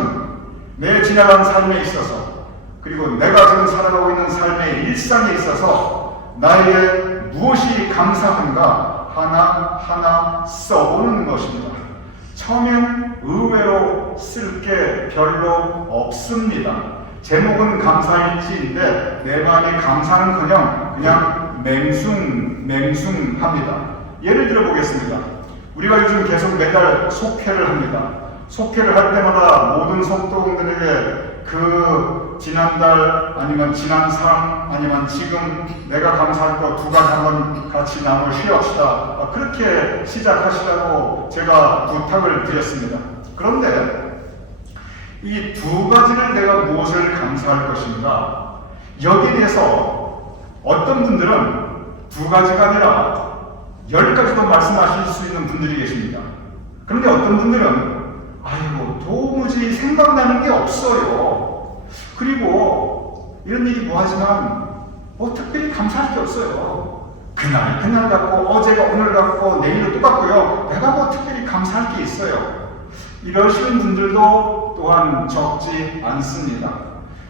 내 지나간 삶에 있어서, 그리고 내가 지금 살아가고 있는 삶의 일상에 있어서 나에게 무엇이 감사한가 하나하나 써보는 것입니다. 처음엔 의외로 쓸 게 별로 없습니다. 제목은 감사일지인데 내 마음에 감사는커녕 그냥 맹숭합니다. 예를 들어 보겠습니다. 우리가 요즘 계속 매달 속회를 합니다. 속회를 할 때마다 모든 속도원들에게 그 지난달 아니면 지난 삶 아니면 지금 내가 감사할 거 두 가지 한번 같이 나눠 쉬합시다. 그렇게 시작하시라고 제가 부탁을 드렸습니다. 그런데 이 두 가지를 내가 무엇을 감사할 것인가, 여기에 대해서 어떤 분들은 두 가지가 아니라 10가지도 말씀하실 수 있는 분들이 계십니다. 그런데 어떤 분들은 아이고 도무지 생각나는 게 없어요. 그리고 이런 얘기 뭐하지만 뭐 특별히 감사할 게 없어요. 그날 같고 어제가 오늘 같고 내일도 똑같고요. 내가 뭐 특별히 감사할 게 있어요. 이러시는 분들도 또한 적지 않습니다.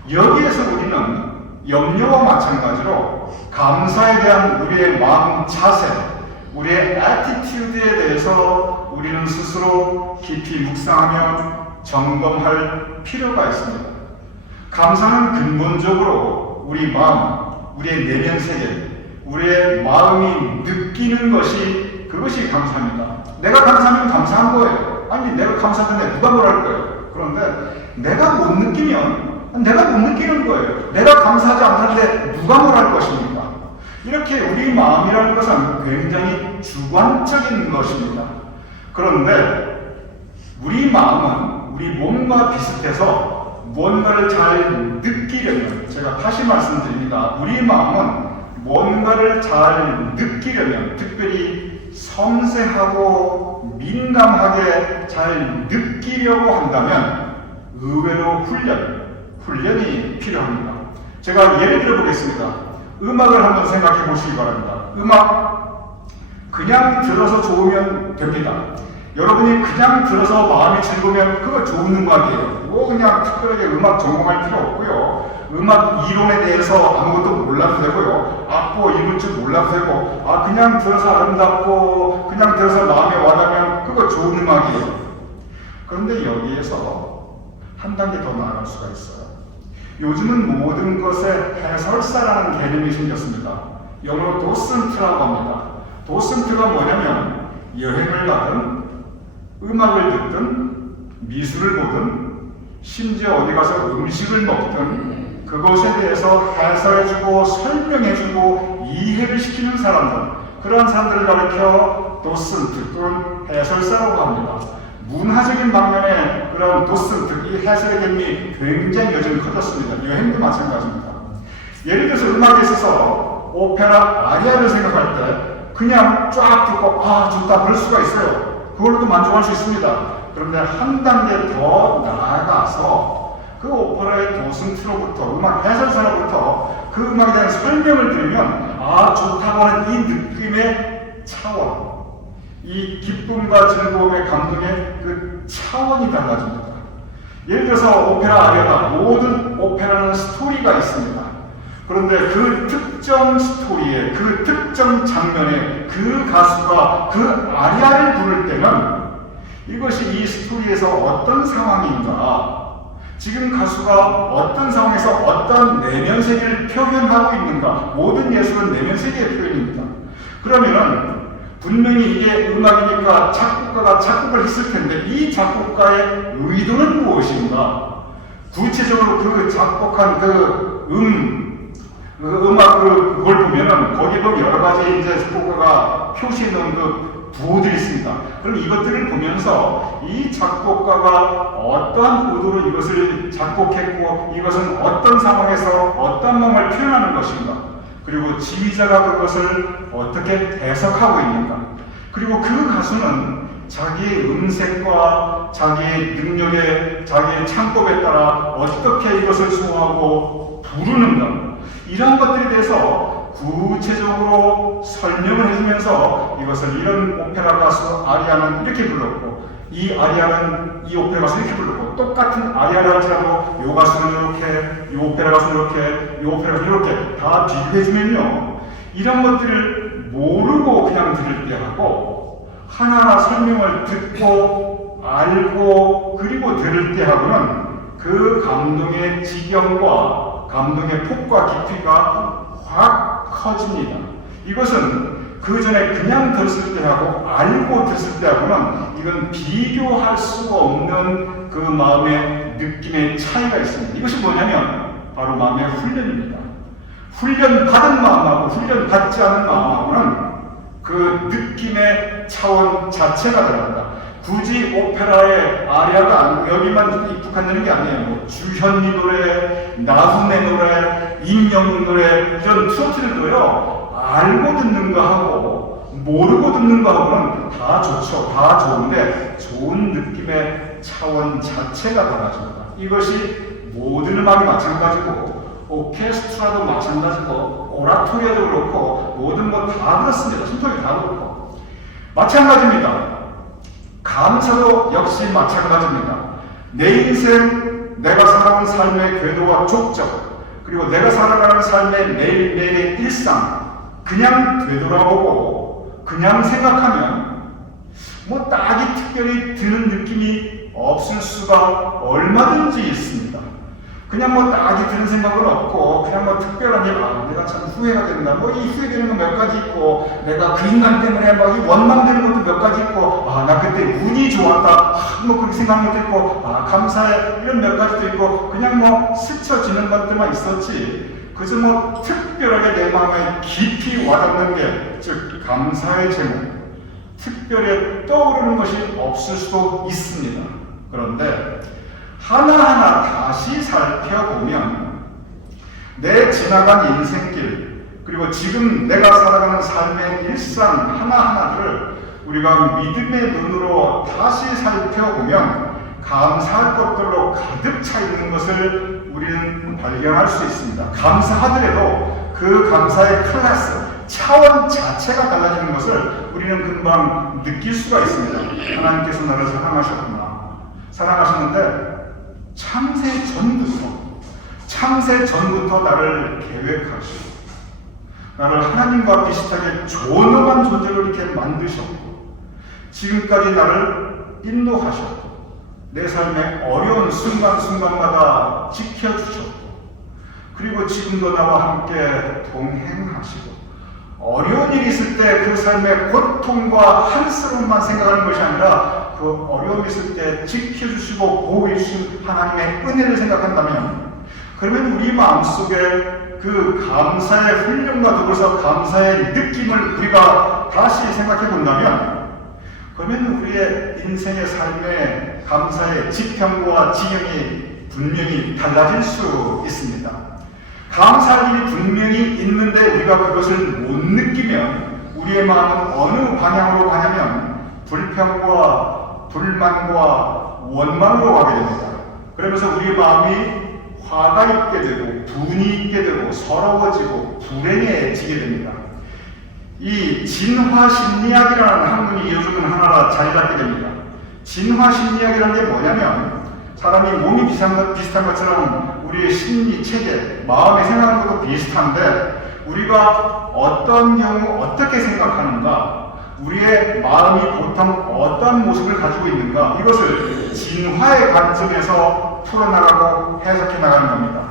여기에서 우리는 염려와 마찬가지로 감사에 대한 우리의 마음 자세, 우리의 애티튜드에 대해서 우리는 스스로 깊이 묵상하며 점검할 필요가 있습니다. 감사는 근본적으로 우리 마음, 우리의 내면 세계, 우리의 마음이 느끼는 것이, 그것이 감사입니다. 내가 감사하면 감사한 거예요. 아니 내가 감사한데 누가 뭐랄 거예요. 그런데 내가 못 느끼면 내가 못 느끼는 거예요. 내가 감사하지 않다는데 누가 뭐랄 것입니까? 이렇게 우리 마음이라는 것은 굉장히 주관적인 것입니다. 그런데 우리 마음은 우리 몸과 비슷해서 뭔가를 잘 느끼려면, 제가 다시 말씀드립니다. 우리 마음은 뭔가를 잘 느끼려면, 특별히 섬세하고 민감하게 잘 느끼려고 한다면 의외로 훈련이 필요합니다. 제가 예를 들어 보겠습니다. 음악을 한번 생각해 보시기 바랍니다. 음악 그냥 들어서 좋으면 됩니다. 여러분이 그냥 들어서 마음이 즐거우면 그거 좋은 음악이에요. 뭐 그냥 특별하게 음악 전공할 필요 없고요. 음악 이론에 대해서 아무것도 몰라도 되고요. 악보 읽을 줄 몰라도 되고, 그냥 들어서 아름답고 그냥 들어서 마음에 와닿으면 그거 좋은 음악이에요. 그런데 여기에서 한 단계 더 나아갈 수가 있어요. 요즘은 모든 것에 해설사라는 개념이 생겼습니다. 영어로 도슨트라고 합니다. 도슨트가 뭐냐면 여행을 가든 음악을 듣든 미술을 보든 심지어 어디 가서 음식을 먹든 그것에 대해서 해설해주고 설명해주고 이해를 시키는 사람들, 그러한 사람들을 가리켜 도슨트 또는 해설사라고 합니다. 문화적인 방면에 그런 도슨트, 이 해설의 개념이 굉장히 요즘 커졌습니다. 여행도 마찬가지입니다. 예를 들어서 음악에 있어서 오페라 아리아를 생각할 때 그냥 쫙 듣고 좋다 그럴 수가 있어요. 그걸로도 만족할 수 있습니다. 그런데 한 단계 더 나아가서 그 오페라의 도슨트로부터, 음악 해설사로부터 그 음악에 대한 설명을 들으면 좋다고 하는 이 느낌의 차원, 이 기쁨과 즐거움의 감동의 그 차원이 달라집니다. 예를 들어서 오페라 아리아가, 모든 오페라는 스토리가 있습니다. 그런데 그 특정 스토리에, 그 특정 장면에 그 가수가 그 아리아를 부를 때는 이것이 이 스토리에서 어떤 상황인가, 지금 가수가 어떤 상황에서 어떤 내면 세계를 표현하고 있는가, 모든 예술은 내면 세계의 표현입니다. 그러면은 분명히 이게 음악이니까 작곡가가 작곡을 했을 텐데 이 작곡가의 의도는 무엇인가? 구체적으로 그 작곡한 음악을 그걸 보면은 거기에 보면 여러 가지 이제 작곡가가 표시해 놓은 그 부호들이 있습니다. 그럼 이것들을 보면서 이 작곡가가 어떠한 의도로 이것을 작곡했고 이것은 어떤 상황에서 어떤 마음을 표현하는 것인가? 그리고 지휘자가 그것을 어떻게 해석하고 있는가? 그리고 그 가수는 자기의 음색과 자기의 능력에 자기의 창법에 따라 어떻게 이것을 소화하고 부르는가? 이런 것들에 대해서 구체적으로 설명을 해주면서 이것을 이런 오페라 가수 아리아는 이렇게 불렀고 이 아리아는 이 오페라 가수는 이렇게 불렀고 똑같은 아리아를 할지라도 이 가수는 이렇게 이 오페라 가수는 이렇게 이 오페라 가수는 이렇게 다 비교해주면요 이런 것들을 모르고 그냥 들을 때 하고 하나하나 설명을 듣고 알고 그리고 들을 때 하고는 그 감동의 지경과 감동의 폭과 깊이가 확 커집니다. 이것은 그 전에 그냥 들었을 때하고 알고 들었을 때하고는 이건 비교할 수가 없는 그 마음의 느낌의 차이가 있습니다. 이것이 뭐냐면 바로 마음의 훈련입니다. 훈련 받은 마음하고 훈련 받지 않은 마음하고는 그 느낌의 차원 자체가 다릅니다. 굳이 오페라의 아리아가 여기만 입국한다는 게 아니에요. 뭐 주현미 노래, 나훈의 노래, 임영웅 노래 이런 트로트들도요 알고 듣는 거 하고 모르고 듣는 거 하고는 다 좋죠. 다 좋은데 좋은 느낌의 차원 자체가 달라집니다. 이것이 모든 음악이 마찬가지고 오케스트라도 마찬가지고 오라토리아도 그렇고 모든 거 다 그렇습니다. 신통이 다 그렇고 마찬가지입니다. 감사도 역시 마찬가지입니다. 내 인생, 내가 살아가는 삶의 궤도와 족적, 그리고 내가 살아가는 삶의 매일매일의 일상, 그냥 되돌아보고, 그냥 생각하면, 뭐 딱히 특별히 드는 느낌이 없을 수가 얼마든지 있습니다. 그냥 뭐 딱히 드는 생각은 없고, 그냥 뭐 특별한 일, 내가 참 후회가 된다. 뭐 이 후회되는 건 몇 가지 있고, 내가 그 인간 때문에 막 이 원망되는 것도 몇 가지 있고, 나 그때 운이 좋았다. 뭐 그렇게 생각한 것도 있고, 감사해. 이런 몇 가지도 있고, 그냥 뭐 스쳐지는 것들만 있었지. 그저 뭐 특별하게 내 마음에 깊이 와닿는 게, 즉, 감사의 제목. 특별히 떠오르는 것이 없을 수도 있습니다. 그런데, 하나하나 다시 살펴보면 내 지나간 인생길 그리고 지금 내가 살아가는 삶의 일상 하나하나를 우리가 믿음의 눈으로 다시 살펴보면 감사할 것들로 가득 차 있는 것을 우리는 발견할 수 있습니다. 감사하더라도 그 감사의 클래스, 차원 자체가 달라지는 것을 우리는 금방 느낄 수가 있습니다. 하나님께서 나를 사랑하셨구나. 사랑하셨는데 창세 전부터 나를 계획하시고 나를 하나님과 비슷하게 존엄한 존재로 이렇게 만드셨고 지금까지 나를 인도하셨고 내 삶의 어려운 순간순간마다 지켜주셨고 그리고 지금도 나와 함께 동행하시고 어려운 일이 있을 때 그 삶의 고통과 한스러움만 생각하는 것이 아니라 그 어려움이 있을 때 지켜주시고 보호해주신 하나님의 은혜를 생각한다면 그러면 우리 마음속에 그 감사의 훈련과 더불어서 감사의 느낌을 우리가 다시 생각해 본다면 그러면 우리의 인생의 삶의 감사의 지평과 지경이 분명히 달라질 수 있습니다. 감사할 일이 분명히 있는데 우리가 그것을 못 느끼면 우리의 마음은 어느 방향으로 가냐면 불평과 불만과 원망으로 가게 됩니다. 그러면서 우리 마음이 화가 있게 되고 분이 있게 되고 서러워지고 불행해지게 됩니다. 이 진화심리학이라는 학문이 요즘은 하나 자리 잡게 됩니다. 진화심리학이라는 게 뭐냐면 사람이 몸이 비슷한 것처럼 우리의 심리 체계, 마음의 생각하는 것도 비슷한데 우리가 어떤 경우 어떻게 생각하는가 우리의 마음이 보통 어떤 모습을 가지고 있는가 이것을 진화의 관점에서 풀어나가고 해석해 나가는 겁니다.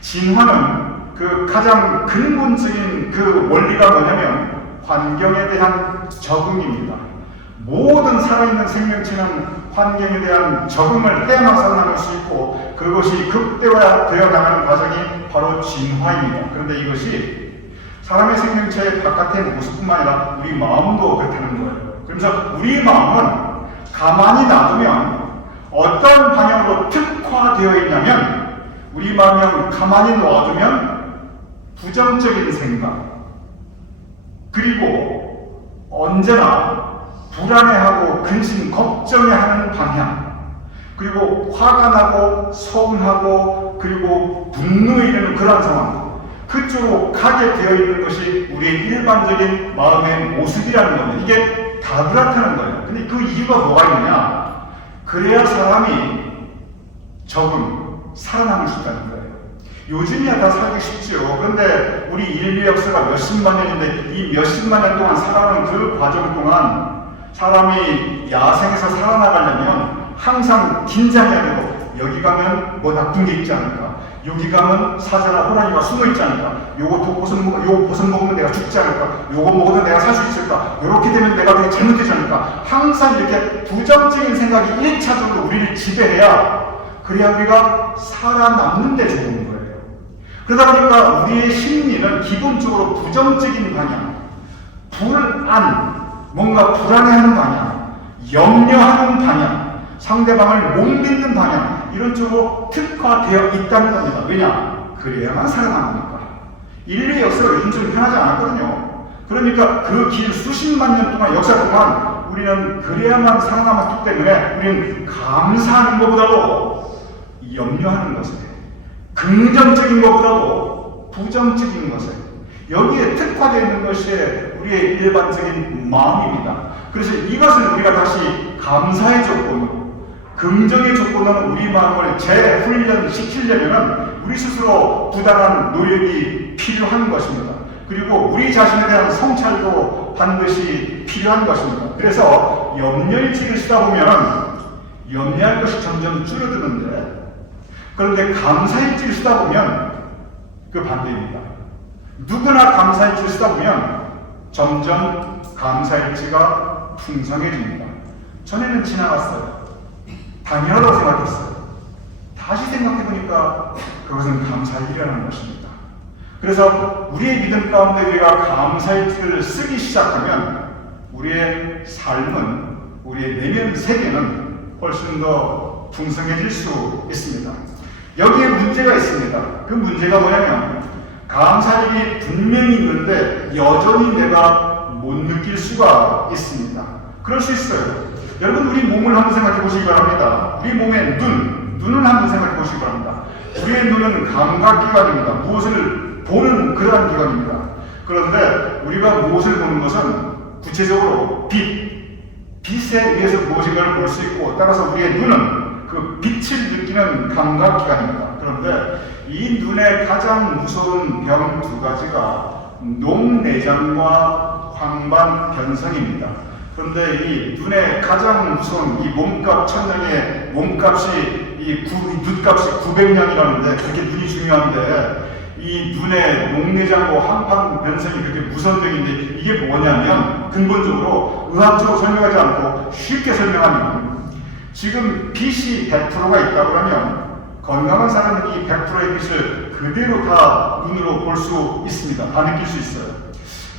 진화는 그 가장 근본적인 그 원리가 뭐냐면 환경에 대한 적응입니다. 모든 살아있는 생명체는 환경에 대한 적응을 해야만 살아남을 수 있고 그것이 극대화되어 나가는 과정이 바로 진화입니다. 그런데 이것이 사람의 생명체의 바깥의 모습뿐만 아니라 우리 마음도 그렇다는 거예요. 그래서 우리 마음은 가만히 놔두면 어떤 방향으로 특화되어 있냐면 우리 마음을 가만히 놔두면 부정적인 생각 그리고 언제나 불안해하고 근심 걱정해하는 방향 그리고 화가 나고 서운하고 그리고 분노에 이르는 그런 상황 그쪽으로 가게 되어 있는 것이 우리의 일반적인 마음의 모습이라는 겁니다. 이게 다 그렇다는 거예요. 근데 그 이유가 뭐가 있느냐? 그래야 사람이 살아남을 수 있다는 거예요. 요즘이야 다 살기 쉽죠. 그런데 우리 인류 역사가 몇십만 년인데 이 몇십만 년 동안 살아가는 그 과정 동안 사람이 야생에서 살아나가려면 항상 긴장해야 되고 여기 가면 뭐 나쁜 게 있지 않을까? 여기 가면 사자나 호랑이가 숨어 있지 않을까? 요거 버섯 먹으면 내가 죽지 않을까? 요거 먹어도 내가 살 수 있을까? 이렇게 되면 내가 되게 잘못되지 않을까? 항상 이렇게 부정적인 생각이 1차적으로 우리를 지배해야 그래야 우리가 살아남는 데 좋은 거예요. 그러다 보니까 우리의 심리는 기본적으로 부정적인 방향, 뭔가 불안해하는 방향, 염려하는 방향, 상대방을 못 믿는 방향 이런 쪽으로 특화되어 있다는 겁니다. 왜냐? 그래야만 살아남으니까. 인류의 역사가 요즘 좀 편하지 않았거든요. 그러니까 그 긴 수십만 년 동안 역사 동안 우리는 그래야만 살아남았기 때문에 우리는 감사하는 것보다도 염려하는 것에 긍정적인 것보다도 부정적인 것에 여기에 특화되어 있는 것이 우리의 일반적인 마음입니다. 그래서 이것을 우리가 다시 감사의 조건으로 긍정의 조건으로 우리 마음을 재훈련시키려면 우리 스스로 부단한 노력이 필요한 것입니다. 그리고 우리 자신에 대한 성찰도 반드시 필요한 것입니다. 그래서 염려일지를 쓰다 보면 염려할 것이 점점 줄어드는데 그런데 감사일지를 쓰다 보면 그 반대입니다. 누구나 감사일지를 쓰다 보면 점점 감사일지가 풍성해집니다. 전에는 지나갔어요. 당연하다고 생각했어요. 다시 생각해보니까 그것은 감사일이라는 것입니다. 그래서 우리의 믿음 가운데 우리가 감사일지를 쓰기 시작하면 우리의 삶은, 우리의 내면 세계는 훨씬 더 풍성해질 수 있습니다. 여기에 문제가 있습니다. 그 문제가 뭐냐면 감사일이 분명히 있는데 여전히 내가 못 느낄 수가 있습니다. 그럴 수 있어요. 여러분 우리 몸을 한번 생각해 보시기 바랍니다. 우리 몸의 눈을 한번 생각해 보시기 바랍니다. 우리의 눈은 감각기관입니다. 무엇을 보는 그러한 기관입니다. 그런데 우리가 무엇을 보는 것은 구체적으로 빛에 의해서 무엇인가를 볼 수 있고 따라서 우리의 눈은 그 빛을 느끼는 감각기관입니다. 그런데 이 눈의 가장 무서운 병 두 가지가 녹내장과 황반변성입니다. 그런데 이 눈의 가장 무서운 이 몸값 1000냥의 몸값이 이 눈값이 900냥이라는데 그렇게 눈이 중요한데 이 눈의 녹내장과 황반변성이 그렇게 무서운 병인데 이게 뭐냐면 근본적으로 의학적으로 설명하지 않고 쉽게 설명하면 지금 빛이 100%가 있다고 하면 건강한 사람은 이 100%의 빛을 그대로 다 눈으로 볼 수 있습니다. 다 느낄 수 있어요.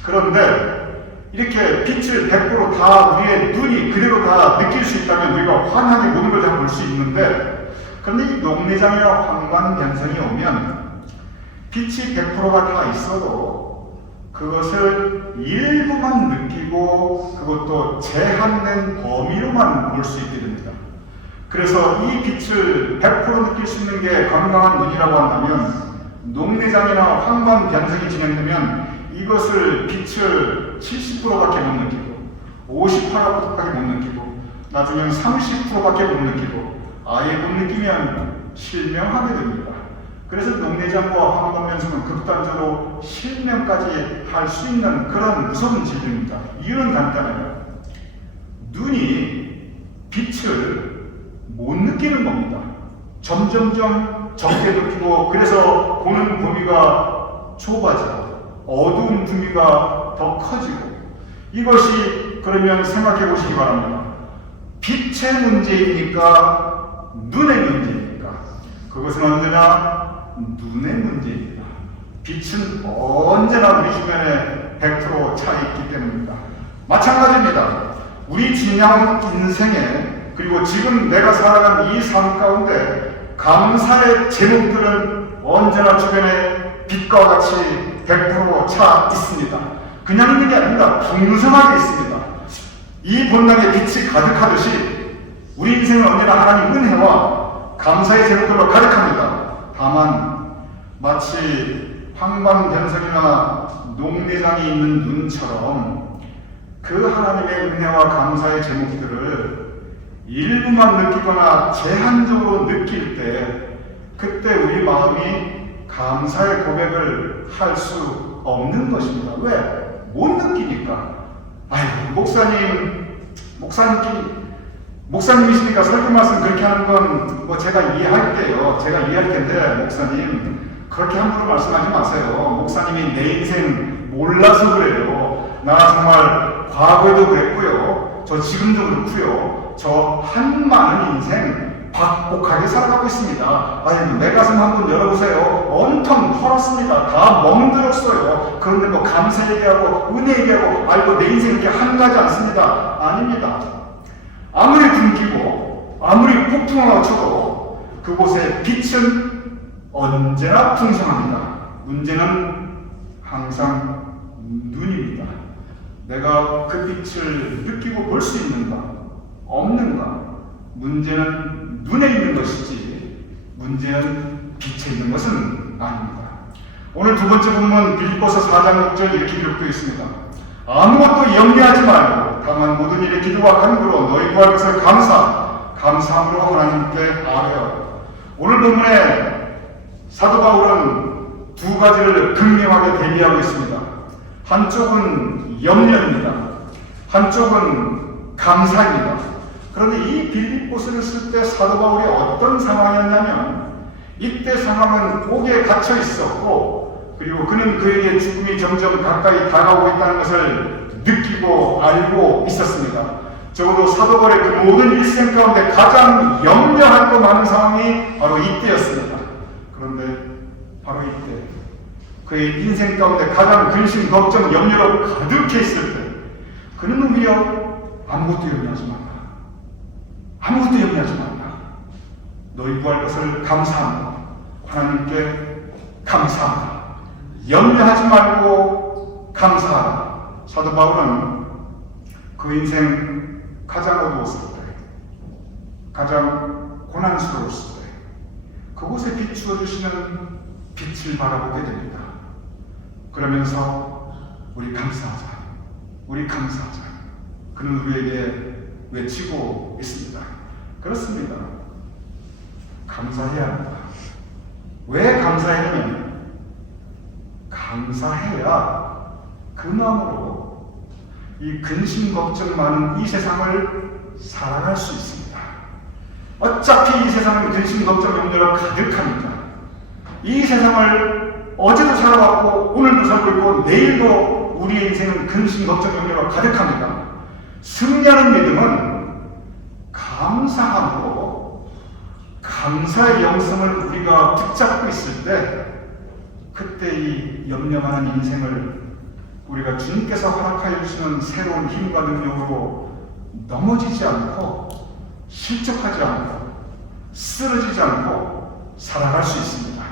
그런데 이렇게 빛을 100% 다 우리의 눈이 그대로 다 느낄 수 있다면 우리가 환하게 모든 걸 다 볼 수 있는데 그런데 이 녹내장이나 황반변성이 오면 빛이 100%가 다 있어도 그것을 일부만 느끼고 그것도 제한된 범위로만 볼 수 있게 됩니다. 그래서 이 빛을 100% 느낄 수 있는 게 건강한 눈이라고 한다면 녹내장이나 황반변성이 진행되면 이것을 빛을 70%밖에 못 느끼고 58%밖에 못 느끼고 나중에는 30%밖에 못 느끼고 아예 못 느끼면 실명하게 됩니다. 그래서 녹내장과 황반변성은 극단적으로 실명까지 할 수 있는 그런 무서운 질병입니다. 이유는 간단해요. 눈이 빛을 못 느끼는 겁니다. 점점점 적게 느끼고 그래서 보는 범위가 좁아지고 어두운 범위가 더 커지고 이것이 그러면 생각해 보시기 바랍니다. 빛의 문제입니까? 눈의 문제입니까? 그것은 언제나 눈의 문제입니다. 빛은 언제나 우리 주변에 100% 차 있기 때문입니다. 마찬가지입니다. 우리 지냥 인생에 그리고 지금 내가 살아가는 이 삶 가운데 감사의 제목들은 언제나 주변에 빛과 같이 100% 차 있습니다. 그냥 있는 게 아닙니다. 풍성하게 있습니다. 이 본당에 빛이 가득하듯이 우리 인생은 언제나 하나님 은혜와 감사의 제목들로 가득합니다. 다만 마치 황방변석이나 농내장이 있는 눈처럼 그 하나님의 은혜와 감사의 제목들을 일부만 느끼거나 제한적으로 느낄 때 그때 우리 마음이 감사의 고백을 할 수 없는 것입니다. 왜? 못 느끼니까. 아이고 목사님이시니까 설교 말씀 그렇게 하는 건 뭐 제가 이해할게요. 제가 이해할 텐데 목사님 그렇게 함부로 말씀하지 마세요. 목사님이 내 인생 몰라서 그래요. 나 정말 과거에도 그랬고요. 저 지금도 그렇고요. 저 한 많은 인생 박복하게 살아가고 있습니다. 아니 내 가슴 한번 열어보세요. 온통 헐었습니다. 다 멍들었어요. 그런데 뭐 감사 얘기하고 은혜 얘기하고 아이고 내 인생 이렇게 한가지 않습니다. 아닙니다. 아무리 굶기고 아무리 폭풍하고 쳐도 그곳에 빛은 언제나 풍성합니다. 문제는 항상 눈입니다. 내가 그 빛을 느끼고 볼 수 있는가 없는가. 문제는 눈에 있는 것이지 문제는 빛에 있는 것은 아닙니다. 오늘 두 번째 본문 빌립보서 4장 6절 이렇게 기록되어 있습니다. 아무것도 염려하지 말고 다만 모든 일에 기도와 간구로 너희 구할 것을 감사함으로 하나님께 아뢰어. 오늘 본문에 사도 바울은 두 가지를 극명하게 대비하고 있습니다. 한쪽은 염려입니다. 한쪽은 감사입니다. 그런데 이 빌립보서를 쓸 때 사도 바울이 어떤 상황이었냐면 이때 상황은 옥에 갇혀 있었고 그리고 그는 그에게 죽음이 점점 가까이 다가오고 있다는 것을 느끼고 알고 있었습니다. 적어도 사도 바울의 그 모든 일생 가운데 가장 염려할 것 많은 상황이 바로 이때였습니다. 그런데 바로 이때 그의 인생 가운데 가장 근심, 걱정, 염려로 가득해 있을 때 그는 오히려 아무것도 염려하지 말라. 아무것도 염려하지 말라. 너희 구할 것을 감사합니다. 하나님께 감사합니다. 염려하지 말고 감사하라. 사도 바울은 그 인생 가장 어두웠을 때, 가장 고난스러웠을 때 그곳에 비추어 주시는 빛을 바라보게 됩니다. 그러면서 우리 감사하자. 우리 감사하자. 그는 우리에게 외치고 있습니다. 그렇습니다. 감사해야 합니다. 왜 감사해야 하냐면 감사해야 그 마음으로 이 근심 걱정 많은 이 세상을 살아갈 수 있습니다. 어차피 이 세상은 근심 걱정 염려로 가득합니다. 이 세상을 어제도 살아왔고 오늘도 살고 있고 내일도 우리의 인생은 근심 걱정 염려로 가득합니다. 승리하는 믿음은 감사함으로 감사의 영성을 우리가 붙잡고 있을 때 그때 이 염려 많은 인생을 우리가 주님께서 허락하여 주시는 새로운 힘과 능력으로 넘어지지 않고 실족하지 않고 쓰러지지 않고 살아갈 수 있습니다.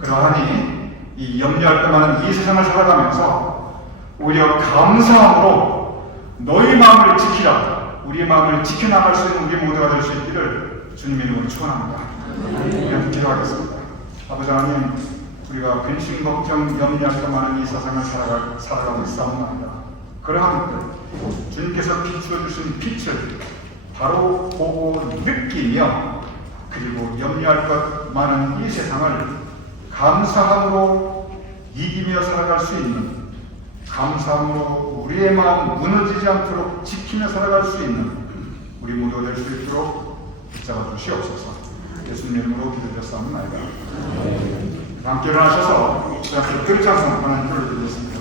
그러하니 이 염려할 것 많은 이 세상을 살아가면서 오히려 감사함으로 너희 마음을 지키라. 우리의 마음을 지켜나갈 수 있는 우리 모두가 될 수 있기를 주님의 이름으로 축원합니다. 우리가 기도하겠습니다. 아버지 하나님, 우리가 근심 걱정 염려할 것 많은 이 세상을 살아가고 있사옵나이다. 그러한 때 주님께서 비추어 주신 빛을 바로 보고 느끼며 그리고 염려할 것 많은 이 세상을 감사함으로 이기며 살아갈 수 있는, 감사함으로 우리의 마음 무너지지 않도록 지키며 살아갈 수 있는 우리 모두가 될 수 있도록 붙잡아 주시옵소서. 예수님 이름으로 기도드렸사옵나이다. 함께 일어나셔서 특별히 찬송 하나님 불러드리겠습니다.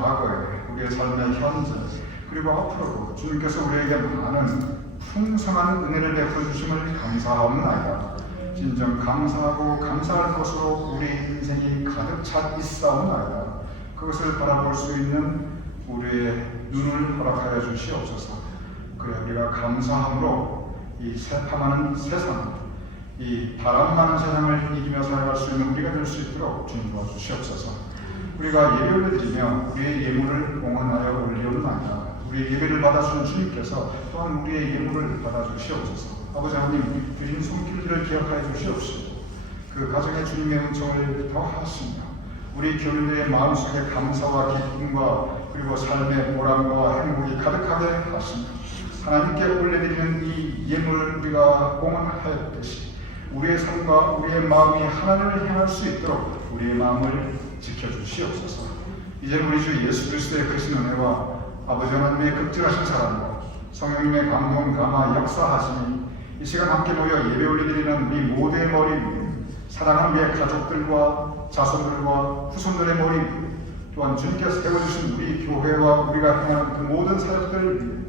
과거에, 우리의 삶의 현재, 그리고 앞으로도 주님께서 우리에게 많은 풍성한 은혜를 베풀어 주심을 감사하옵나이다. 진정 감사하고 감사할 것으로 우리 인생이 가득 차 있사옵나이다. 그것을 바라볼 수 있는 우리의 눈을 허락하여 주시옵소서. 그래 우리가 감사함으로 이 새파마는 세상, 이 바람 많은 세상을 이기며 살아갈 수 있는 우리가 될 수 있도록 주님 도와주시옵소서. 우리가 예배 올려드리며 우리의 예물을 공헌하여 올리옵나이다. 우리의 예배를 받아주는 주님께서 또한 우리의 예물을 받아주시옵소서. 아버지 하나님, 드린 손길들을 기억하여 주시옵시고 그 가정의 주님의 은총을 더하시며 우리 교인들의 마음속에 감사와 기쁨과 그리고 삶의 보람과 행복이 가득하게 하시며 하나님께 올려드리는 이 예물을 우리가 공헌하였듯이 우리의 삶과 우리의 마음이 하나님을 향할 수 있도록 우리의 마음을 지켜주시옵소서. 이제 우리 주 예수 그리스도의 크신 은혜와 아버지 하나님의 극진하신 사랑과 성령님의 감동 감화 역사하시니 이 시간 함께 모여 예배 올리드리는 우리 모두의 머리 위에 사랑하는 우리의 가족들과 자손들과 후손들의 머리 위에 또한 주님께서 세워주신 우리 교회와 우리가 행하는 그 모든 사역들을 위해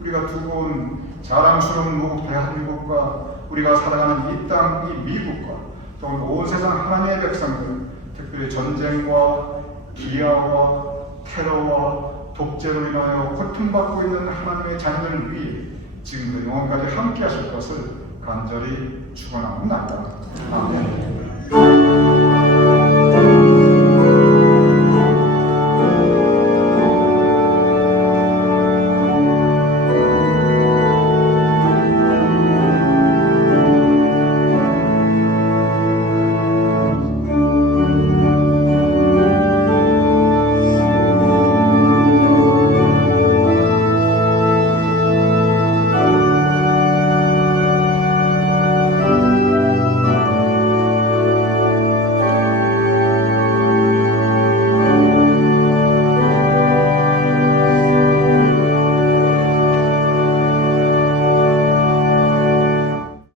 우리가 두고 온 자랑스러운 무 대한민국과 우리가 살아가는 이 땅, 이 미국과 또 온 세상 하나님의 백성들, 특별히 전쟁과 기아와 테러와 독재로 인하여 고통받고 있는 하나님의 자녀들을 위해 지금도 영원까지 함께 하실 것을 간절히 축원합니다. 아멘.